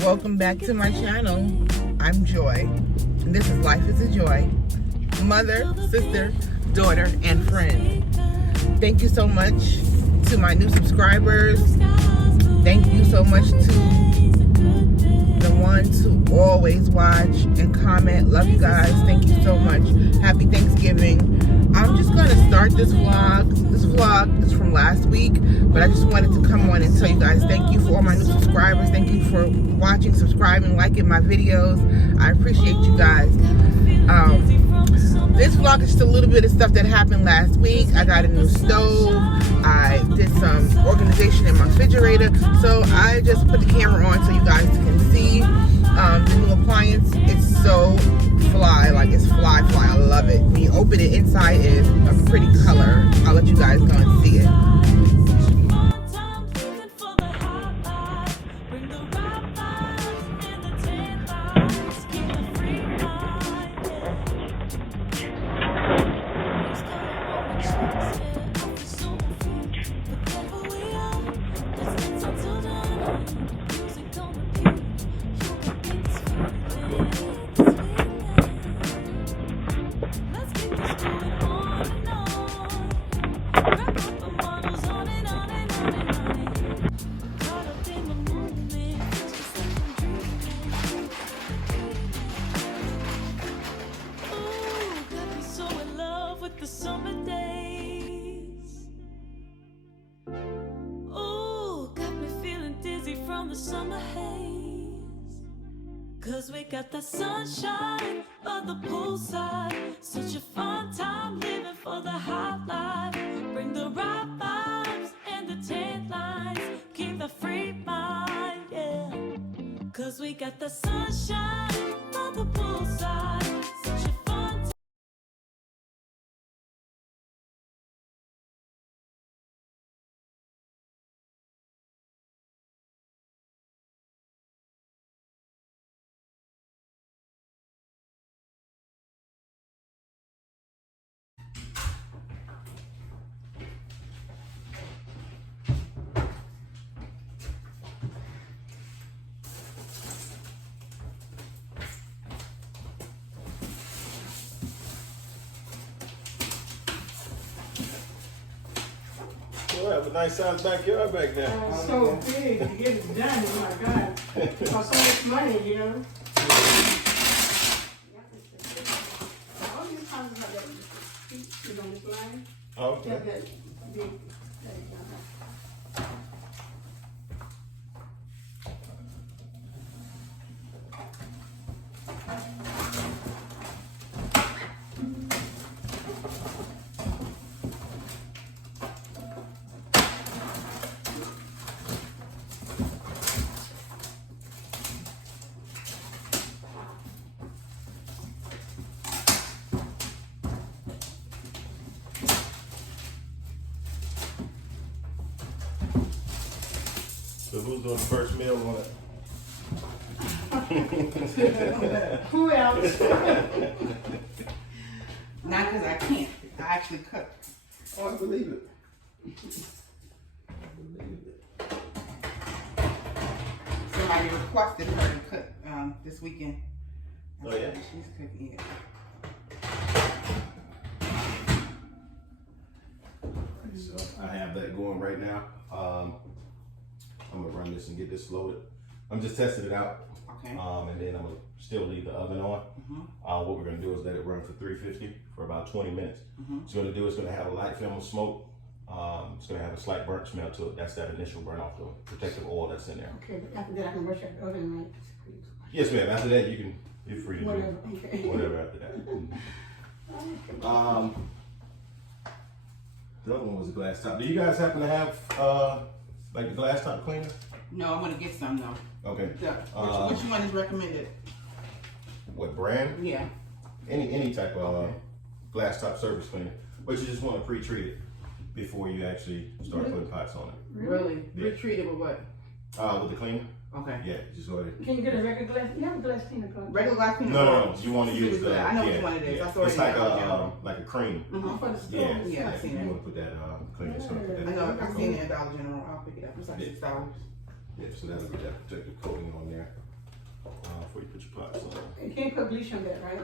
Welcome back to my channel. I'm Joy, and this is Life is a Joy. Mother, sister, daughter, and friend. Thank you so much to my new subscribers. Thank you so much to the ones who always watch and comment. Love you guys. Thank you so much. Happy Thanksgiving. I'm just going to start this vlog. This vlog is from last week, but I just wanted to come on and tell you guys thank you for all my new subscribers. Thank you for watching, subscribing, liking my videos. I appreciate you guys. This vlog is just a little bit of stuff that happened last week. I got a new stove. I did some organization in my refrigerator. So I just put the camera on so you guys can see the new appliance. It's so fly, like it's fly. I love it. When you open it, inside is a pretty color. I'll let you guys go and see it. The summer days. Ooh, got me feeling dizzy from the summer haze. 'Cause we got the sunshine by the poolside. Such a fun time living for the high life. Bring the right vibes and the tan lines. Keep the free mind, yeah. 'Cause we got the sunshine by the poolside. Such a fun time. Well, I have a nice sized backyard back there. So big to get it done, oh my God. It costs so much money, you know. All these houses have that feet on this line. Oh, okay. That big. So who's doing the first meal on it? Who else? Not because I can't. I actually cook. Oh, I believe it. Somebody requested her to cook this weekend. Oh, yeah? She's cooking it. So I have that going right now. I'm gonna run this and get this loaded. I'm just testing it out. Okay. And then I'm gonna still leave the oven on. What we're gonna do is let it run for 350 for about 20 minutes. It's gonna do, it's gonna have a light film of smoke. It's gonna have a slight burnt smell to it. That's that initial burn off the protective oil that's in there. Okay, but after that I can rush out the oven, right? Yes, ma'am. After that, you're free to Whatever, do okay. whatever after that. The other one was a glass top. Do you guys happen to have like the glass top cleaner? No, I'm gonna get some though. Okay. Which one is recommended? What brand? Yeah. Any type of glass top surface cleaner, but you just want to pre-treat it before you actually start putting pots on it. Really? Yeah. Retreated with what? With the cleaner. Okay. Yeah, just go ahead. Can you get a regular glass? You have a glass cleaner, don't you? Regular glass cleaner? No, you want to use the. I know which one it is. Yeah. I saw It's it like in a a cream. For the stove. Yeah, I've seen You it. want to put that cleaner. So put that I know, I've seen it at Dollar General. I'll pick it up. It's like $6. Yeah, so that'll be that protective coating on there before you put your pots on. You can't put bleach on that, right?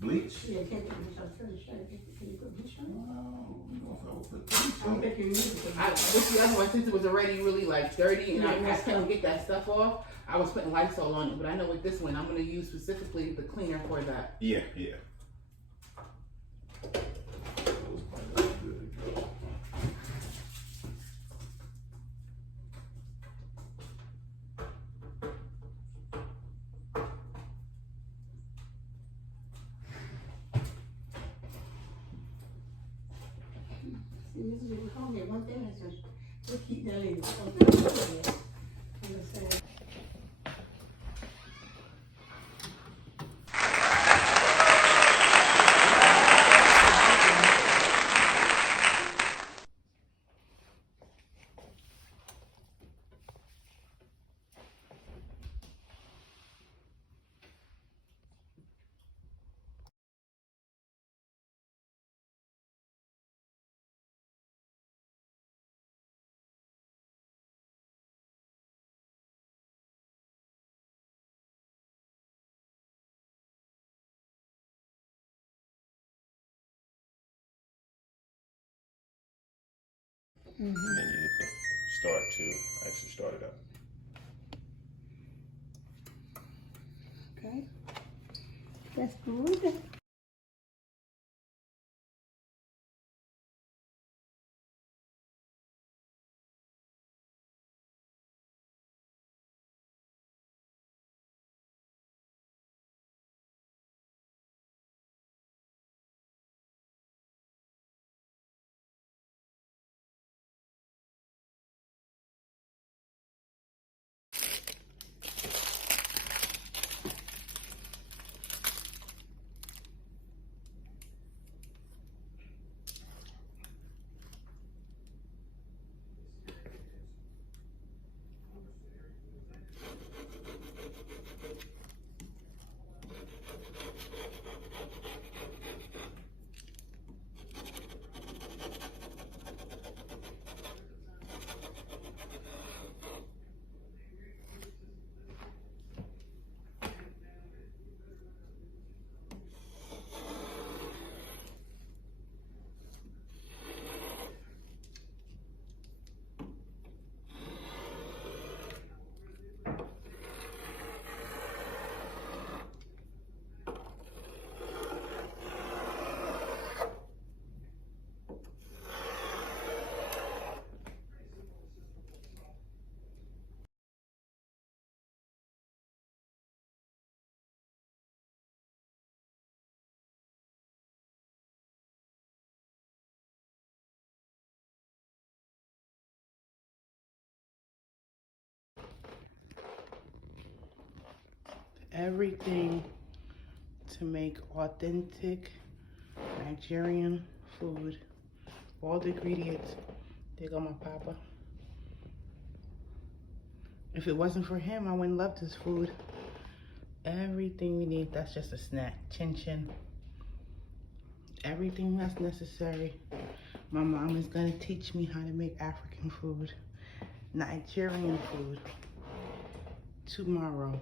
Bleach? Yeah, you can't put bleach on finish. Can you put bleach on it? Oh, you know if I would put bleach I don't on it. think you need it. This the other one, since it was already really like dirty and I Yeah. couldn't get that stuff off, I was putting Lysol on it. But I know with this one, I'm gonna use specifically the cleaner for that. Yeah, yeah. Those are good to go. See, this is what we call me. One thing is to keep that lady. Understand? And then you hit the start to actually start it up. Okay. That's good. Everything to make authentic Nigerian food. All the ingredients. There go my papa. If it wasn't for him, I wouldn't love this food. Everything we need, that's just a snack. Chin chin. Everything that's necessary. My mom is gonna teach me how to make African food. Nigerian food. Tomorrow.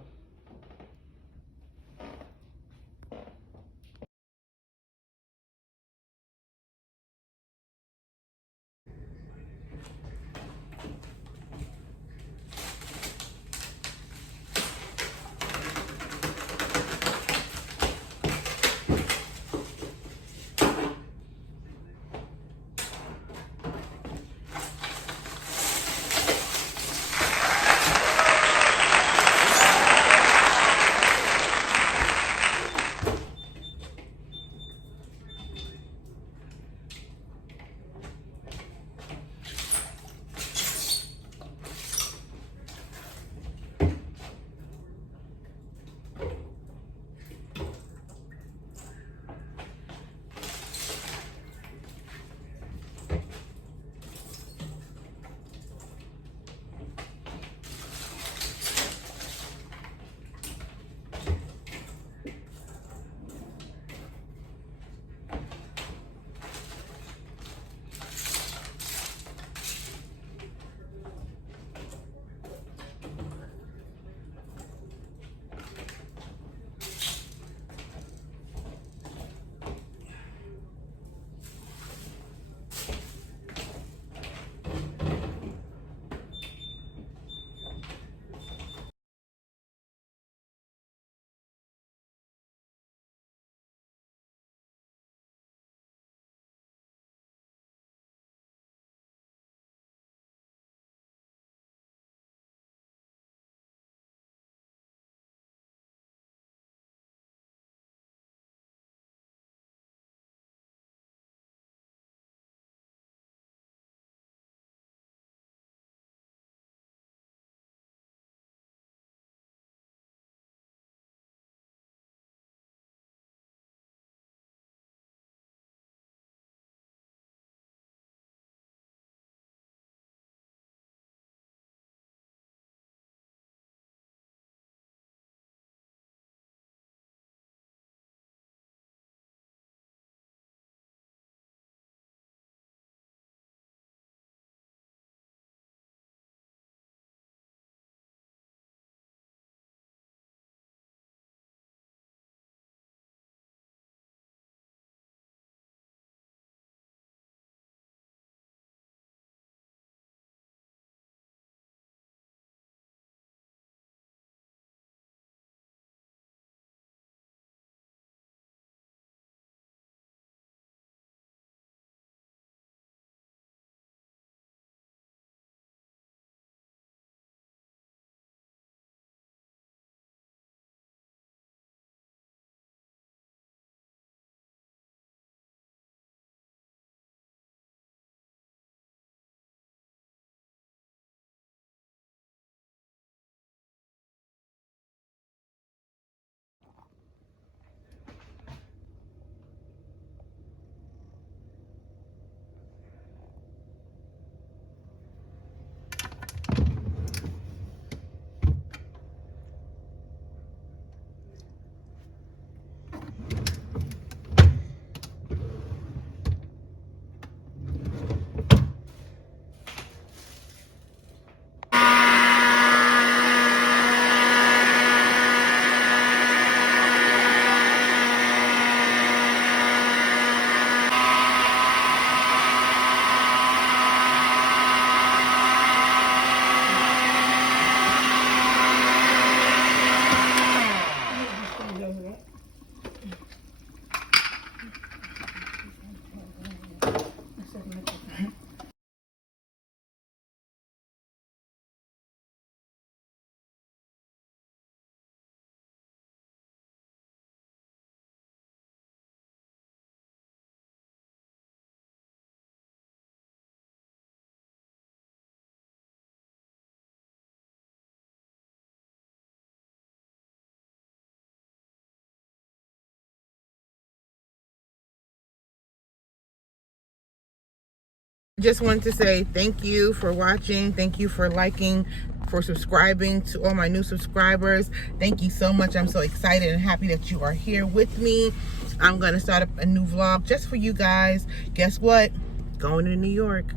Just wanted to say thank you for watching. Thank you for liking, for subscribing, to all my new subscribers. Thank you so much. I'm so excited and happy that you are here with me. I'm going to start up a new vlog just for you guys. Guess what? Going to New York.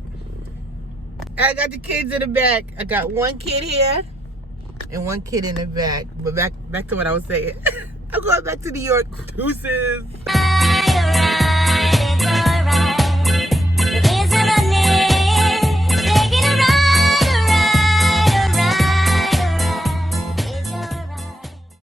I got the kids in the back. I got one kid here and one kid in the back. But back to what I was saying. I'm going back to New York. Deuces.